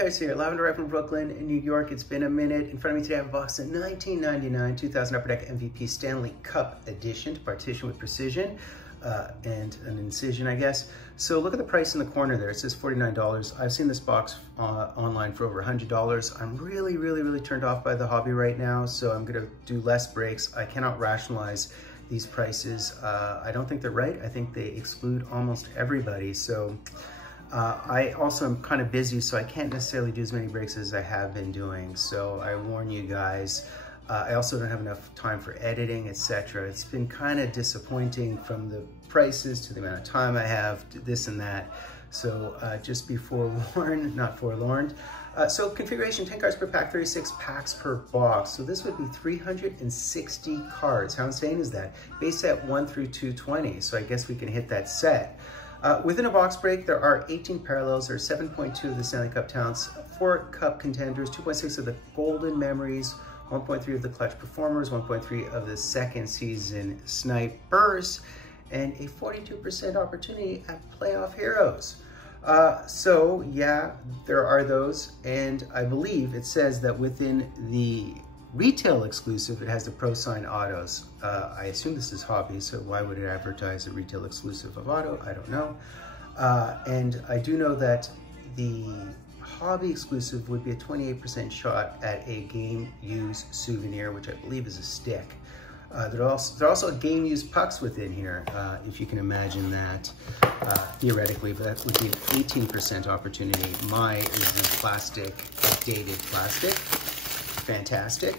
Cards here, Lavender Red from Brooklyn in New York. It's been a minute. In front of me today I have a box of 1999 2000 Upper Deck MVP Stanley Cup Edition to partition with precision and an incision, I guess. So look at the price in the corner there. It says $49. I've seen this box online for over $100. I'm really turned off by the hobby right now, so I'm gonna do less breaks. I cannot rationalize these prices. I don't think they're right. I think they exclude almost everybody. So I also am kind of busy, so I can't necessarily do as many breaks as I have been doing. So I warn you guys. I also don't have enough time for editing, etc. It's been kind of disappointing from the prices to the amount of time I have, to this and that. So just be forewarned, not forlorn. So configuration, 10 cards per pack, 36 packs per box. So this would be 360 cards. How insane is that? Base set 1 through 220. So I guess we can hit that set. Within a box break, there are 18 parallels. There's 7.2 of the Stanley Cup talents, 4 cup contenders, 2.6 of the golden memories, 1.3 of the clutch performers, 1.3 of the second season snipers, and a 42% opportunity at playoff heroes. So yeah, there are those. And I believe it says that within the retail exclusive, it has the Pro Sign autos. I assume this is hobby, so why would it advertise a retail exclusive of auto? I don't know. And I do know that the hobby exclusive would be a 28% shot at a game used souvenir, which I believe is a stick. There are also game used pucks within here, if you can imagine that, theoretically, but that would be an 18% opportunity. My is the plastic, dated plastic. Fantastic.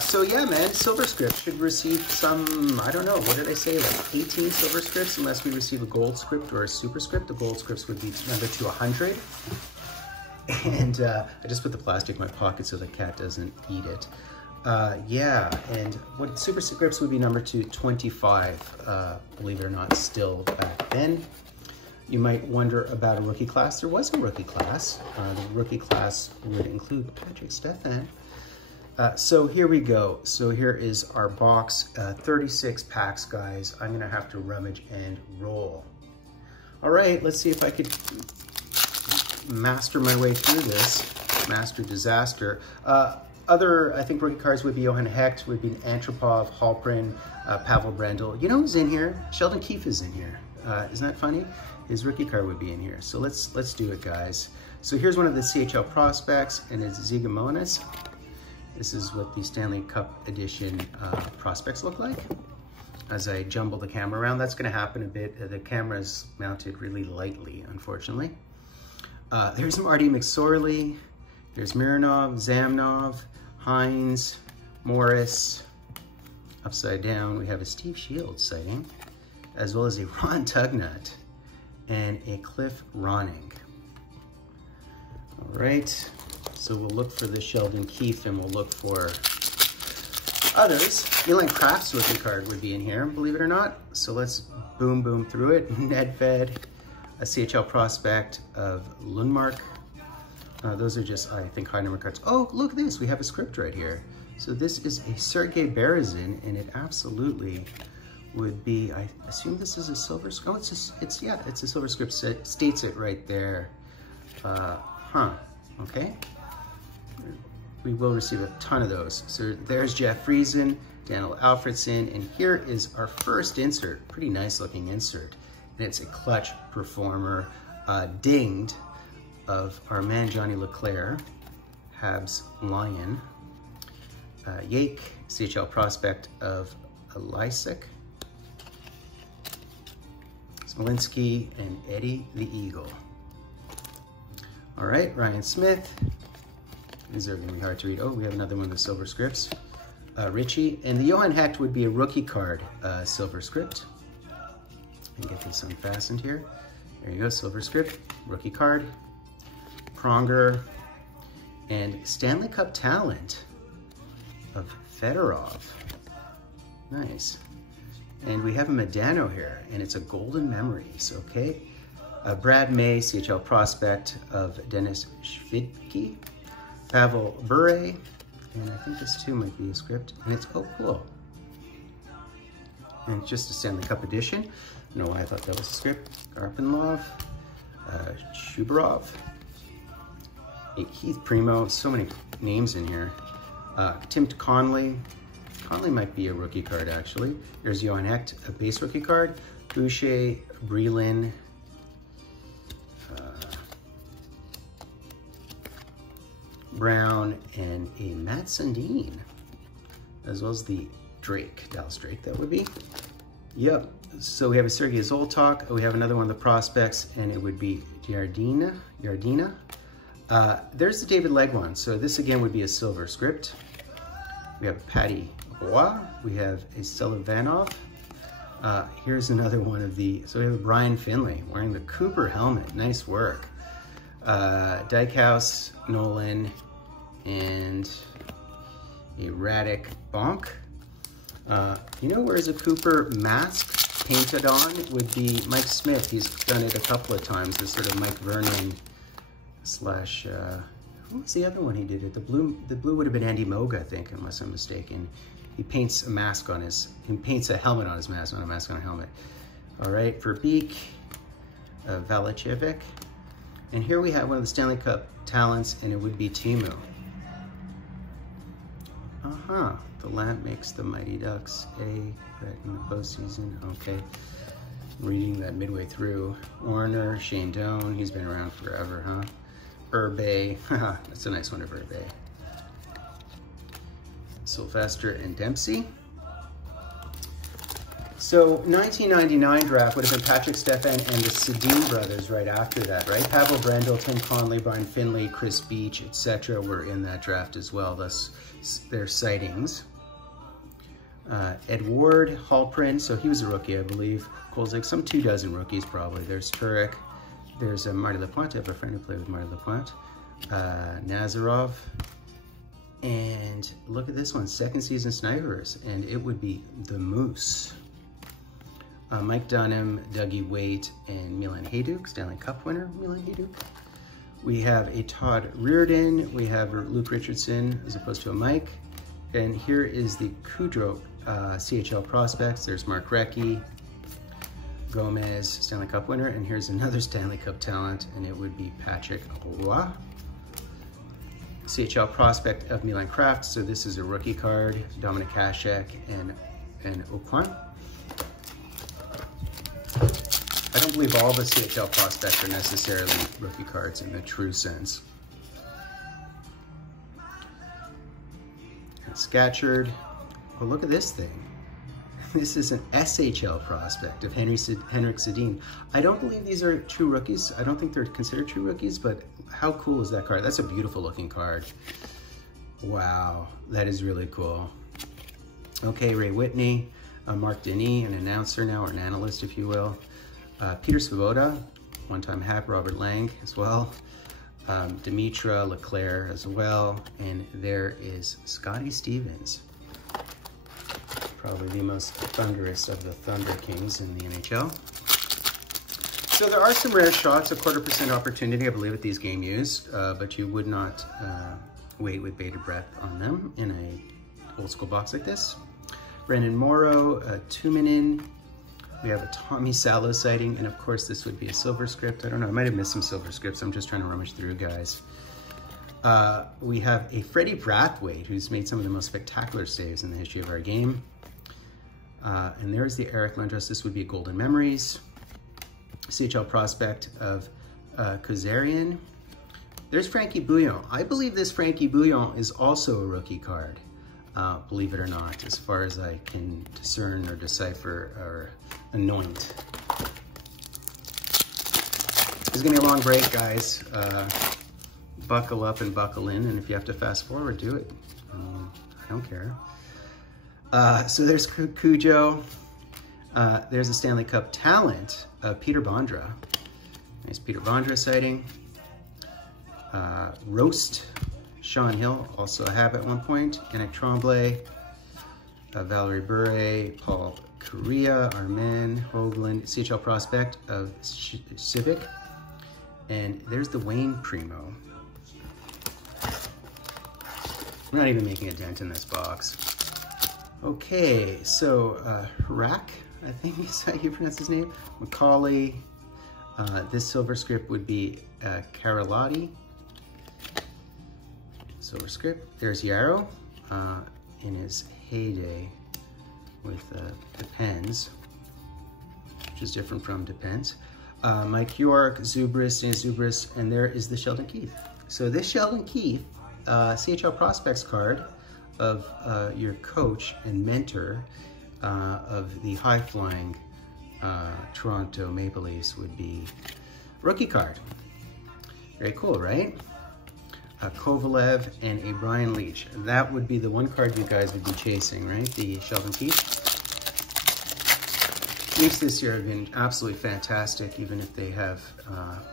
So yeah, man, Silver Script should receive some, I don't know, what did I say, like 18 Silver Scripts, unless we receive a Gold Script or a Super Script. The Gold Scripts would be numbered to 100. And I just put the plastic in my pocket so the cat doesn't eat it. Yeah, and what Super Scripts would be numbered to 25, believe it or not, still back then. You might wonder about a rookie class. There was a rookie class. The rookie class would include Patrick Stefan. So here we go. So here is our box, 36 packs, guys. I'm gonna have to rummage and roll. All right, let's see if I could master my way through this. Master disaster. Other, I think, rookie cards would be Johan Hecht, would be Antropov, Halprin, Pavel Brendel. You know who's in here? Sheldon Keefe is in here. Isn't that funny? His rookie card would be in here. So let's do it, guys. So here's one of the CHL prospects, and it's Zigomanis. This is what the Stanley Cup Edition prospects look like. As I jumble the camera around, that's gonna happen a bit. The camera's mounted really lightly, unfortunately. There's Marty McSorley. There's Mironov, Zamnov, Hines, Morris. Upside down, we have a Steve Shields sighting, as well as a Ron Tugnut and a Cliff Ronning. All right, so we'll look for the Sheldon Keefe and we'll look for others. Milan Kraft's rookie card would be in here, believe it or not. So let's boom through it. Nedved, a CHL prospect of Lundmark. Those are just, I think, high number cards. Oh, look at this, we have a script right here. So this is a Sergei Berezin, and it absolutely would be, I assume this is a silver script. Oh, it's a silver script, states it right there. Okay. We will receive a ton of those. So there's Jeff Friesen, Daniel Alfredson, and here is our first insert. Pretty nice looking insert. And it's a clutch performer, dinged, of our man Johnny Leclerc, Habs Lion, Yake, CHL prospect of Lysek, Smolinski, and Eddie the Eagle. All right, Ryan Smith. These are gonna be hard to read. Oh, we have another one of the Silver Scripts. Richie, and the Johan Hecht would be a rookie card Silver Script. And get this unfastened here. There you go, Silver Script, rookie card. Pronger, and Stanley Cup talent of Fedorov. Nice. And we have a Medano here, and it's a golden memories, okay? Brad May, CHL prospect of Dennis Schvidtke. Pavel Bure, and I think this too might be a script, and it's, oh, cool. And it's just a Stanley Cup edition. I don't know why I thought that was a script. Garpenlov, Shubarov, A Keith Primo, so many names in here. Tim Conley. Conley might be a rookie card, actually. There's Johan Hecht, a base rookie card. Boucher, Breland, Brown, and a Matt Sundin, as well as the Drake, Dallas Drake, that would be. Yep, so we have a Sergei Zoltok. We have another one of the prospects, and it would be Yardina. There's the David Legg one. So this again would be a silver script. We have Patty Roy. We have a Selivanov. Here's another one of the, so we have Brian Finley wearing the Cooper helmet. Nice work. Dykhouse, Nolan, and a Radek Bonk. You know, whereas a Cooper mask painted on would be Mike Smith. He's done it a couple of times, this sort of Mike Vernon slash, who was the other one he did it? The blue would have been Andy Moog, I think, unless I'm mistaken. He paints a mask on his, he paints a helmet on his mask, not a mask on a helmet. All right, for Beek, Valachevic. And here we have one of the Stanley Cup talents, and it would be Timu. The lamp makes the Mighty Ducks in the postseason. Okay, reading that midway through. Warner, Shane Doan, he's been around forever, huh? Urbe, that's a nice one of Urbe. Sylvester and Dempsey. So 1999 draft would have been Patrick Stefan and the Sedin brothers right after that, right? Pavel Brendel, Tim Conley, Brian Finley, Chris Beach, etc. were in that draft as well, thus their sightings. Ed Ward, Halprin, so he was a rookie, I believe. Kolzig, some 24 rookies probably. There's Turek. There's Marty Lapointe. I have a friend who played with Marty Lapointe. Nazarov. And look at this one, second season snipers, and it would be the Moose. Mike Dunham, Dougie Waite, and Milan Hajduk, Stanley Cup winner, Milan Hajduk. We have a Todd Reardon. We have Luke Richardson as opposed to a Mike. And here is the Kudrow CHL prospects. There's Mark Recchi, Gomez, Stanley Cup winner. And here's another Stanley Cup talent, and it would be Patrick Roy. CHL prospect of Milan Kraft. So this is a rookie card, Dominic Hasek and Okwan. I don't believe all the CHL prospects are necessarily rookie cards in the true sense. And Scatchard. Well, look at this thing. This is an SHL prospect of Henrik Sedin. I don't believe these are true rookies. I don't think they're considered true rookies, but how cool is that card? That's a beautiful looking card. Wow, that is really cool. Okay, Ray Whitney, Mark Denis, an announcer now, or an analyst, if you will. Peter Svoboda, one-time hack, Robert Lang as well. Dimitra Leclerc as well. And there is Scotty Stevens. Probably the most thunderous of the Thunder Kings in the NHL. So there are some rare shots, a 1/4% opportunity, I believe, at these game use, but you would not wait with bated breath on them in a old school box like this. Brandon Morrow, Tuminen. We have a Tommy Salo sighting, and of course this would be a silver script. I don't know, I might have missed some silver scripts. I'm just trying to rummage through, guys. We have a Freddie Brathwaite, who's made some of the most spectacular saves in the history of our game. And there's the Eric Lundros. This would be Golden Memories. CHL prospect of Kazarian. There's Frankie Bouillon. I believe this Frankie Bouillon is also a rookie card, believe it or not, as far as I can discern or decipher or anoint. It's gonna be a long break, guys. Buckle up and buckle in, and if you have to fast forward, do it. I don't care. So there's Cujo. There's a Stanley Cup talent, Peter Bondra. Nice Peter Bondra sighting. Roast, Sean Hill, also a Hab at one point. Yannick Tremblay, Valerie Bure, Paul Correa, Armin Hoagland, CHL prospect of Civic. And there's the Wayne Primo. I'm not even making a dent in this box. Okay, so Rack, I think is how you pronounce his name. Macaulay. This silver script would be Carolotti. silver script. There's Yarrow in his heyday with Depends, which is different from Depends. Mike York, Zoubris, and there is the Sheldon Keefe. So this Sheldon Keefe CHL Prospects card of your coach and mentor of the high-flying Toronto Maple Leafs would be rookie card. Very cool, right? A Kovalev and a Brian Leetch. That would be the one card you guys would be chasing, right? The Sheldon Keefe. Leafs this year have been absolutely fantastic, even if they have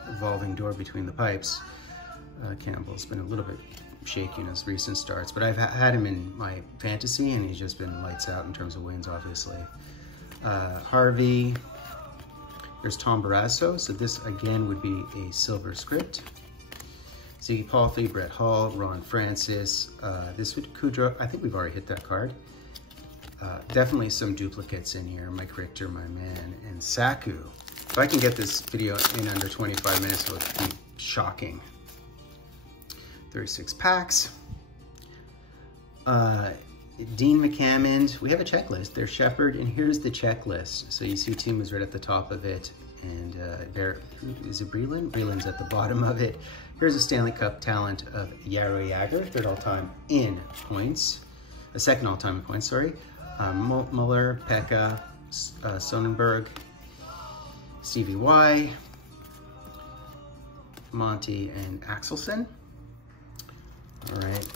evolving door between the pipes. Campbell's been a little bit shaky in his recent starts, but I've had him in my fantasy and he's just been lights out in terms of wins, obviously. Harvey, there's Tom Barrasso, so this again would be a silver script. Ziggy Palffy, Brett Hall, Ron Francis, this would Kudrow, I think we've already hit that card. Definitely some duplicates in here, Mike Richter, my man, and Saku. If I can get this video in under 25 minutes, it would be shocking. 36 packs. Dean McCammond, we have a checklist. There's Shepard, and here's the checklist. So you see team is right at the top of it, and there, is it Breland? Breland's at the bottom of it. Here's a Stanley Cup talent of Jaromir Jagr, third all-time in points. Second all-time in points, sorry. Muller, Pekka, Sonnenberg, Stevie Y, Monty, and Axelson. All right,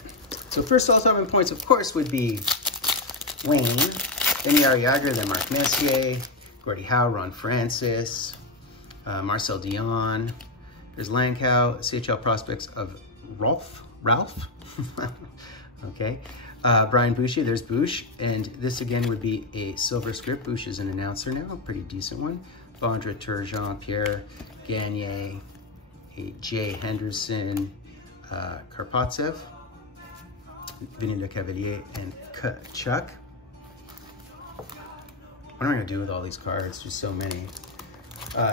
so first all-time in points, of course, would be Wayne, then Jaromir Jagr, then Mark Messier, Gordie Howe, Ron Francis, Marcel Dion. There's Langkow, CHL Prospects of Ralph, okay. Brian Boucher, there's Bouche, and this again would be a silver script. Bouche is an announcer now, a pretty decent one. Bondra, Turgeon, Pierre Gagné, Jay Henderson, Karpatsev, Vinny Lecavalier, and Kachuk. What am I gonna do with all these cards? There's so many.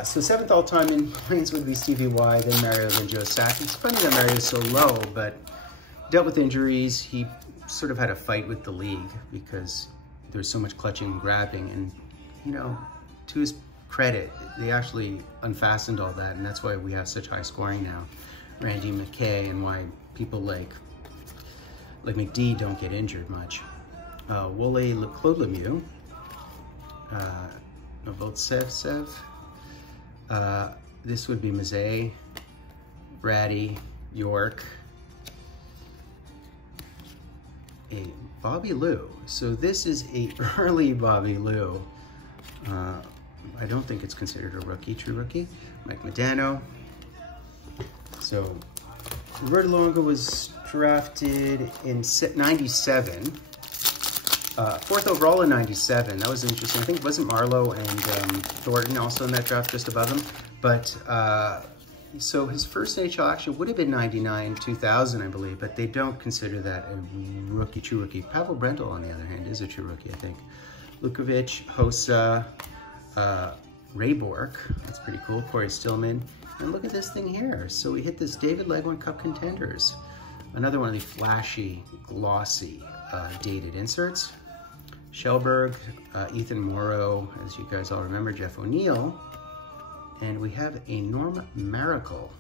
So seventh all-time in points would be Stevie Y, then Mario, then Joe Sakic. It's funny that Mario's so low, but dealt with injuries. He sort of had a fight with the league because there was so much clutching and grabbing, and you know, to his credit, they actually unfastened all that, and that's why we have such high scoring now. Randy McKay, and why people like McD don't get injured much. Wole Claude Lemieux, Novotsev, this would be Mazet, Ratty, York, a Bobby Lou. So this is a early Bobby Lou. I don't think it's considered a rookie, true rookie. Mike Modano. So Roberto Luongo was drafted in 97. Fourth overall in 97. That was interesting. I think it wasn't Marlowe and Thornton also in that draft just above him. But so his first NHL action would have been 99, 2000, I believe, but they don't consider that a rookie, true rookie. Pavel Brendel, on the other hand, is a true rookie, I think. Lukovic, Hossa, Ray Bork, that's pretty cool. Corey Stillman, and look at this thing here. So we hit this David Legwin Cup Contenders. Another one of the flashy, glossy, dated inserts. Shellberg, Ethan Morrow, as you guys all remember, Jeff O'Neill, and we have a Norm Maracle.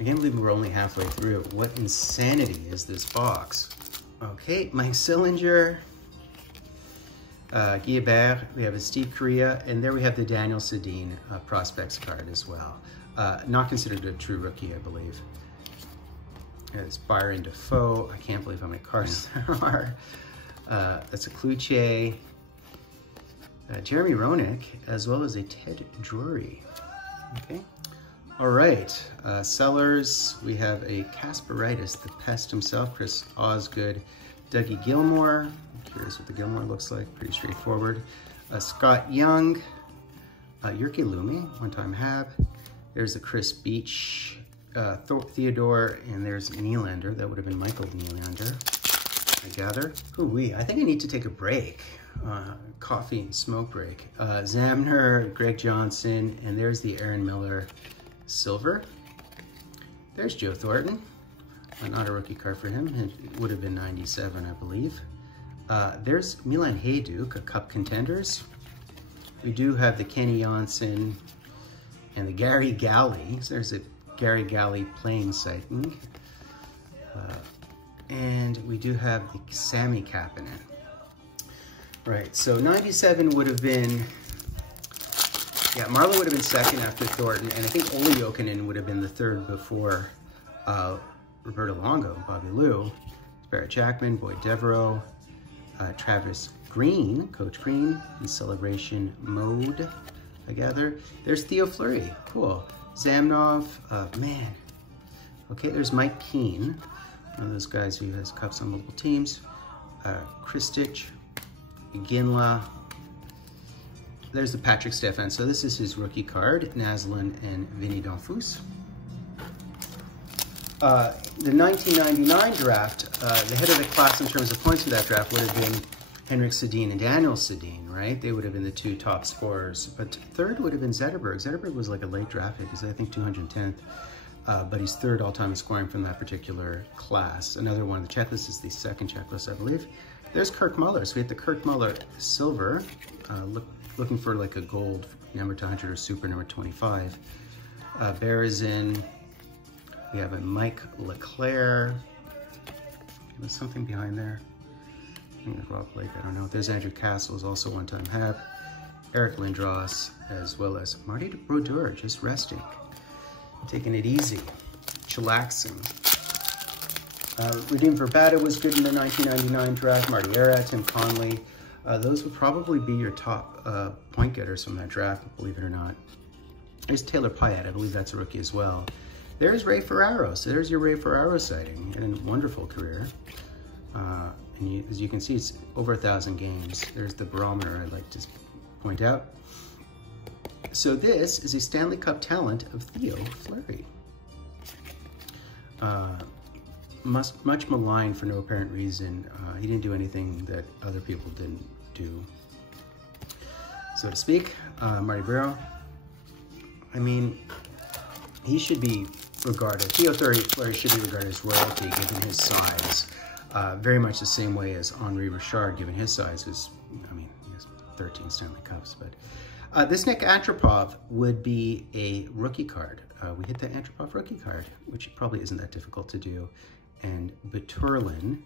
I can't believe we're only halfway through. What insanity is this box? Okay, Mike Sillinger, Guilbert, we have a Steve Correa, and there we have the Daniel Sedin prospects card as well. Not considered a true rookie, I believe. It's Byron Defoe. I can't believe how many cards there are. That's a Kluche, Jeremy Roenick, as well as a Ted Drury. Okay. All right. Sellers, we have a Kasparaitis, the pest himself, Chris Osgood, Dougie Gilmore. I'm curious what the Gilmore looks like. Pretty straightforward. Scott Young, Jyrki Lumi, one-time Hab. There's a Chris Beach, Theodore, and there's Nylander. That would have been Michael Nylander, I gather. Ooh-wee, I think I need to take a break. Coffee and smoke break. Zamner, Greg Johnson, and there's the Aaron Miller silver. There's Joe Thornton. not a rookie card for him. It would have been 97, I believe. There's Milan Hajduk, a cup contenders. We do have the Kenny Janssen and the Gary Galley. So there's a Gary Galley playing sighting. And we do have the Sami Kapanen. Right, so 97 would have been, yeah, Marlowe would have been second after Thornton, and I think Olli Jokinen would have been the third before Roberto Longo, Bobby Lou, Barrett Jackman, Boyd Devereaux, Travis Green, Coach Green, in celebration mode, I gather. There's Theo Fleury, cool. Zamnov, man. Okay, there's Mike Keane, one of those guys who has cups on multiple teams. Kristich, Ginla. There's the Patrick Stefan. So this is his rookie card, Naslund and Vinny Donfus. The 1999 draft, the head of the class in terms of points for that draft would have been Henrik Sedin and Daniel Sedin, right? They would have been the two top scorers. But third would have been Zetterberg. Zetterberg was like a late draft pick. He's, I think, 210th. But he's third all-time in scoring from that particular class. Another one of the checklists is the second checklist, I believe. There's Kirk Muller. So we have the Kirk Muller silver, looking for like a gold number 200 or super number 25. Berezin. We have a Mike Leclerc. There's something behind there. I think it's Rob Blake, I don't know. There's Andrew Castles, also one-time Hap. Eric Lindros, as well as Marty Brodeur, just resting. Taking it easy, chillaxing. Radim Verbata was good in the 1999 draft. Marty Era, Tim Conley. Those would probably be your top point getters from that draft, believe it or not. There's Taylor Pyatt, I believe that's a rookie as well. There's Ray Ferraro. So there's your Ray Ferraro sighting, and a wonderful career. And as you can see, it's over 1,000 games. There's the barometer I'd like to point out. So this is a Stanley Cup talent of Theo Fleury. Much maligned for no apparent reason. He didn't do anything that other people didn't do, so to speak. Marty Barrow. I mean, he should be regarded, Theo Fleury should be regarded as royalty given his size. Very much the same way as Henri Richard, given his size, is, I mean, he has 13 Stanley Cups, but this Nick Antropov would be a rookie card. We hit the Antropov rookie card, which probably isn't that difficult to do, and Buturlin.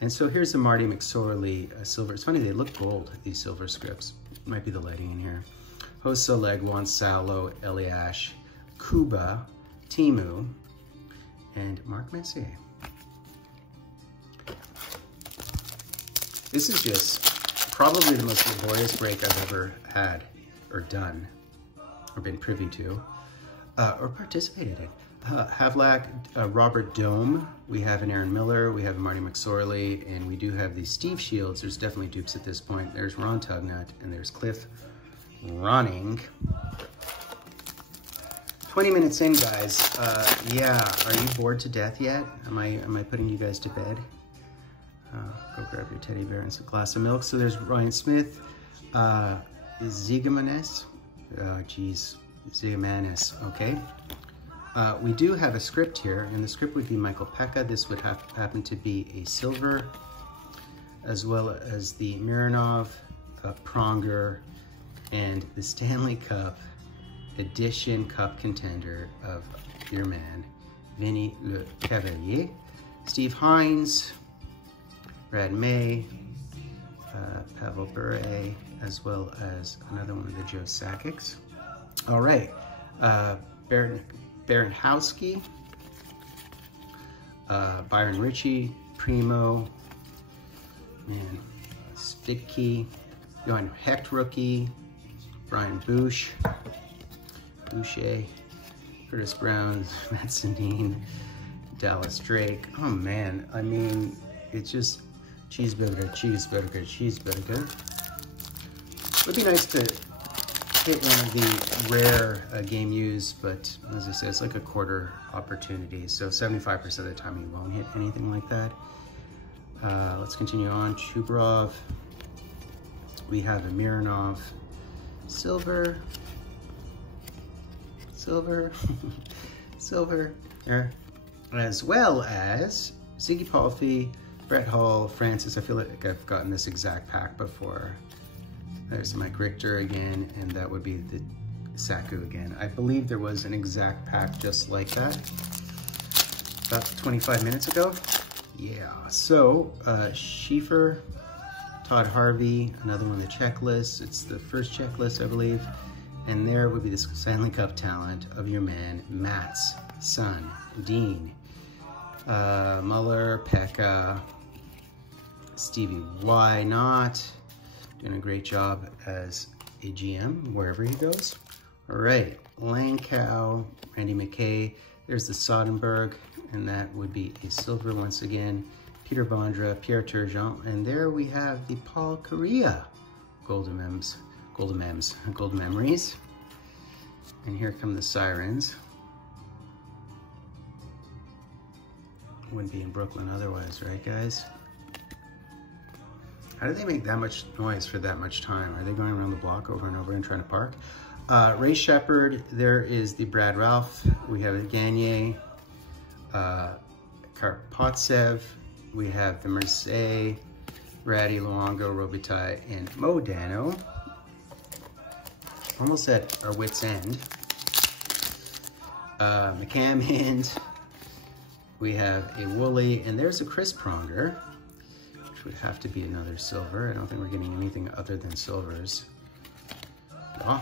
And so here's the Marty McSorley silver. It's funny, they look gold, these silver scripts. Might be the lighting in here. Hossa Legwan, Salo, Eliash, Kuba, Timu, and Mark Messier. This is just probably the most laborious break I've ever had, or done, or been privy to, or participated in. Havlak, Robert Dome, we have an Aaron Miller, we have a Marty McSorley, and we do have the Steve Shields. There's definitely dupes at this point. There's Ron Tugnut, and there's Cliff Ronning. 20 minutes in, guys. Yeah, are you bored to death yet? Am I putting you guys to bed? Go grab your teddy bear and some glass of milk. So there's Ryan Smith, Zigamanes, Zigamanes, okay. We do have a script here, and the script would be Michael Pekka. This would happen to be a silver, as well as the Mironov, Pronger, and the Stanley Cup Edition Cup contender of your man, Vinny Le Cavalier, Steve Hines, Brad May, Pavel Bure, as well as another one of the Joe Sakic's. All right, Baranowski, Byron Ritchie, Primo, man, Sticky, Johan Hecht rookie, Brian Boucher, Curtis Brown, Matt Sundin, Dallas Drake. Oh man, I mean, it's just cheeseburger, cheeseburger, cheeseburger. It would be nice to hit one of the rare game use, but as I said, it's like a quarter opportunity. So 75% of the time you won't hit anything like that. Let's continue on. Chubrov. We have a Mironov silver, silver, silver. There. as well as Ziggy Palffy, Brett Hull, Francis. I feel like I've gotten this exact pack before. There's Mike Richter again, and that would be the Saku again. I believe there was an exact pack just like that about 25 minutes ago. Yeah, so Schieffer, Todd Harvey, another one of the checklists. It's the first checklist, I believe. And there would be the Stanley Cup talent of your man, Mats Sundin. Muller, Pekka, Stevie Y Not, doing a great job as a GM wherever he goes. All right, Langkow, Randy McKay. There's the Soderberg, and that would be a silver once again. Peter Bondra, Pierre Turgeon, and there we have the Paul Kariya Golden Memories. And here come the Sirens. Wouldn't be in Brooklyn otherwise, right guys? How do they make that much noise for that much time? Are they going around the block over and over and trying to park? Ray Shepard, there is the Brad Ralph. We have Gagne, Karpotsev. We have the Mercedes, Ratty, Luongo, Robitaille, and Modano. Almost at our wit's end. McCammond. We have a Woolley, and there's a Chris Pronger, which would have to be another silver. I don't think we're getting anything other than silvers. Oh,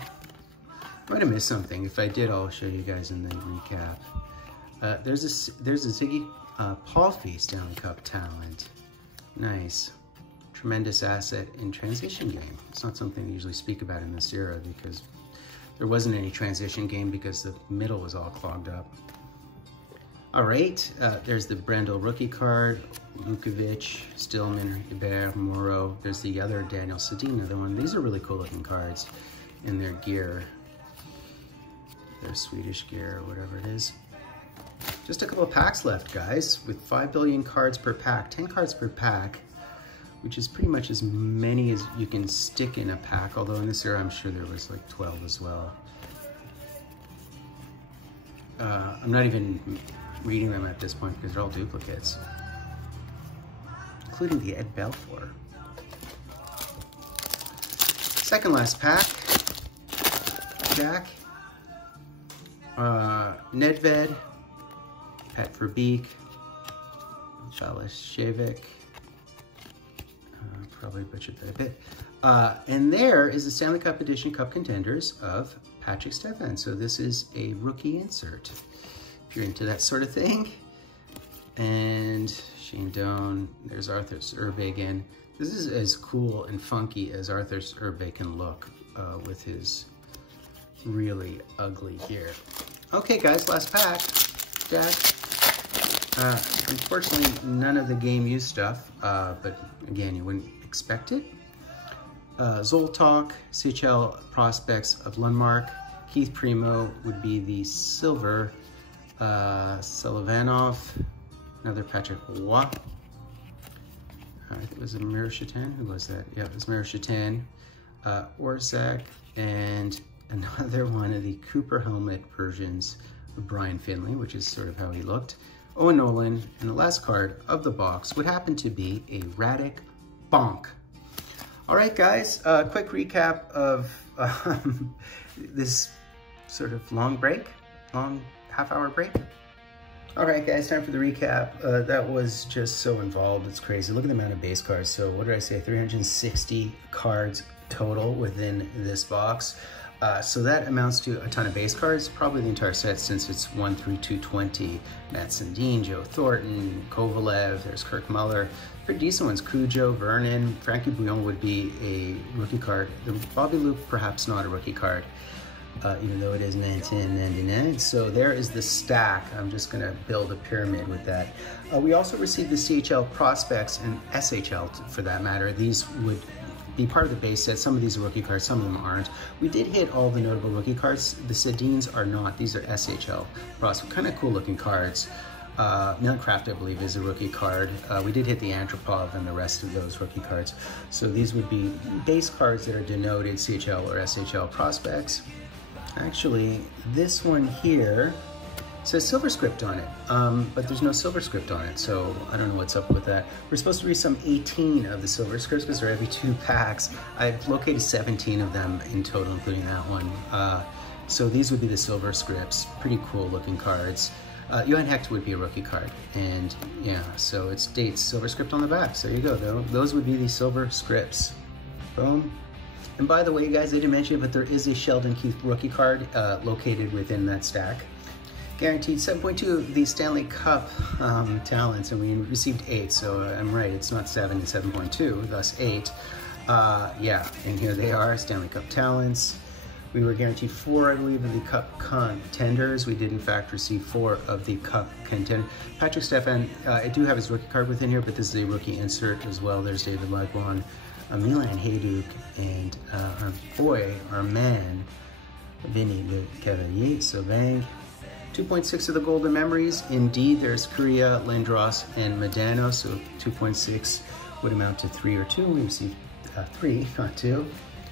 I might have missed something. If I did, I'll show you guys in the recap. There's a Ziggy Palffy Stanley Cup talent. Nice. Tremendous asset in transition game. It's not something we usually speak about in this era because there wasn't any transition game because the middle was all clogged up. All right, there's the Brendel rookie card, Lukovic, Stillman, Hubert, Moreau. There's the other Daniel Sedin, the one. These are really cool looking cards in their gear, their Swedish gear or whatever it is. Just a couple of packs left, guys, with 5 billion cards per pack, 10 cards per pack, which is pretty much as many as you can stick in a pack, although in this era I'm sure there was like 12 as well. I'm not even reading them at this point because they're all duplicates, including the Ed Belfour. Second last pack, Jack, Nedved, Pat Verbeek, Shalashevich, probably butchered that a bit. And there is the Stanley Cup Edition Cup Contenders of Patrick Stefan. So this is a rookie insert, if you're into that sort of thing. And Shane Doan, there's Arthur Irbe again. This is as cool and funky as Arthur Irbe can look with his really ugly gear. Okay guys, last pack, Jack. Unfortunately, none of the game use stuff, but again, you wouldn't expect it. Zoltok, CHL Prospects of Lundmark. Keith Primo would be the silver. Selivanov, another Patrick Roy. I think it was a Miroshatan. Who was that? Yeah, it was Miroshatan. Orsak, and another one of the Cooper helmet versions of Brian Finley, which is sort of how he looked. Owen Nolan, and the last card of the box would happen to be a Radek Bonk. All right, guys, quick recap of this sort of long half-hour break. All right, guys, time for the recap. That was just so involved, it's crazy. Look at the amount of base cards. So what did I say, 360 cards total within this box. So that amounts to a ton of base cards, probably the entire set since it's 1 through 220. Matt Sundin, Joe Thornton, Kovalev, there's Kirk Muller. Pretty decent ones, Cujo, Vernon, Frankie Bouillon would be a rookie card. The Bobby Luke, perhaps not a rookie card, even though it is 1999. So there is the stack. I'm just gonna build a pyramid with that. We also received the CHL Prospects and SHL for that matter. These would be part of the base set. Some of these are rookie cards, some of them aren't. We did hit all the notable rookie cards. The Sedins are not. These are SHL Prospects. Kind of cool looking cards. Milcraft, I believe, is a rookie card. We did hit the Antropov and the rest of those rookie cards. So these would be base cards that are denoted CHL or SHL Prospects. Actually, this one here It says Silver Script on it, but there's no Silver Script on it, so I don't know what's up with that. We're supposed to read some 18 of the Silver Scripts because they're every 2 packs. I've located 17 of them in total, including that one. So these would be the Silver Scripts. Pretty cool looking cards. Johan Hecht would be a rookie card, and yeah, so it states Silver Script on the back. So there you go, those would be the Silver Scripts. Boom. And by the way, guys, I didn't mention it, but there is a Sheldon Keefe rookie card located within that stack. Guaranteed 7.2 of the Stanley Cup talents, and we received 8, so I'm right, it's not 7 and 7.2, thus 8. Yeah, and here they are, Stanley Cup talents. We were guaranteed 4, I believe, of the Cup contenders. We did, in fact, receive 4 of the Cup contenders. Patrick Stefan, I do have his rookie card within here, but this is a rookie insert as well. There's David Lagwan, Milan Hajduk, and our boy, our man, Vinny Le Cavalier Sauvage. 2.6 of the Golden Memories. Indeed, there's Korea, Lindros, and Modano, so 2.6 would amount to 3 or 2. We received 3, not 2.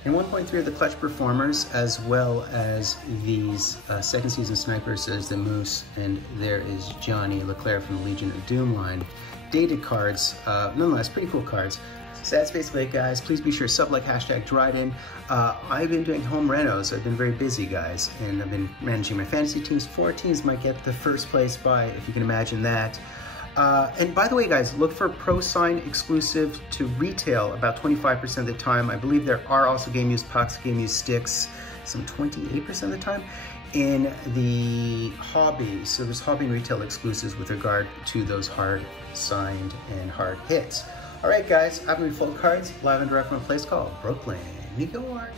And 1.3 of the Clutch Performers, as well as these second season snipers. There's the Moose, and there is Johnny Leclerc from the Legion of Doom line. Dated cards, nonetheless, pretty cool cards. So that's basically it, guys. Please be sure to sub, like, hashtag Dryden. I've been doing home renos. I've been very busy, guys, and I've been managing my fantasy teams. 4 teams might get the first place by, if you can imagine that. And by the way, guys, look for Pro Sign exclusive to retail about 25% of the time. I believe there are also game used pucks, game used sticks, some 28% of the time in the hobby. So there's hobby and retail exclusives with regard to those hard signed and hard hits. All right, guys, I've been full cards live and direct from a place called Brooklyn, New York.